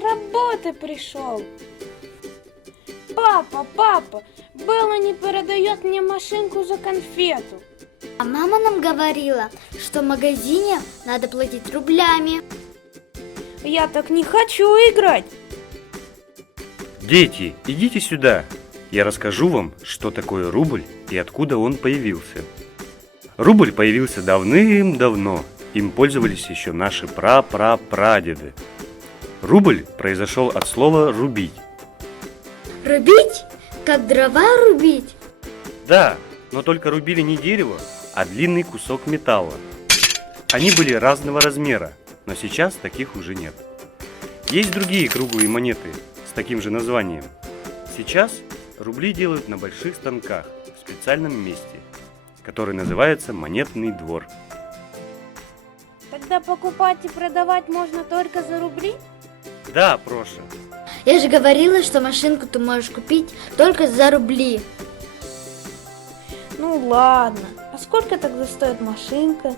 работы пришел. Папа, Белла не передает мне машинку за конфету. А мама нам говорила, что в магазине надо платить рублями. Я так не хочу играть. Дети, идите сюда. Я расскажу вам, что такое рубль и откуда он появился. Рубль появился давным-давно. Им пользовались еще наши прадеды. Рубль произошел от слова «рубить». Рубить? Как дрова рубить? Да, но только рубили не дерево, а длинный кусок металла. Они были разного размера, но сейчас таких уже нет. Есть другие круглые монеты с таким же названием. Сейчас рубли делают на больших станках в специальном месте, который называется монетный двор. Тогда покупать и продавать можно только за рубли? Да, Проша. Я же говорила, что машинку ты можешь купить только за рубли. Ну ладно, а сколько тогда стоит машинка?